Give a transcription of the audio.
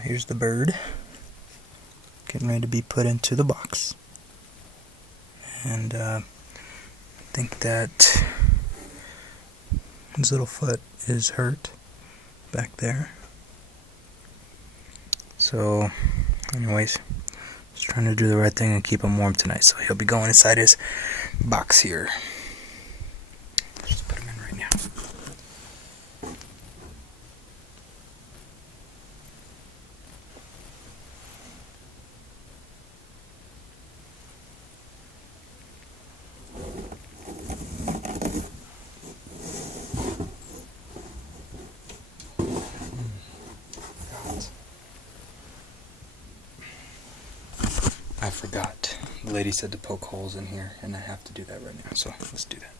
Here's the bird getting ready to be put into the box. And I think that his little foot is hurt back there. So anyways, just trying to do the right thing and keep him warm tonight. So he'll be going inside his box here. Just put him in right now. I forgot. The lady said to poke holes in here, and I have to do that right now, so let's do that.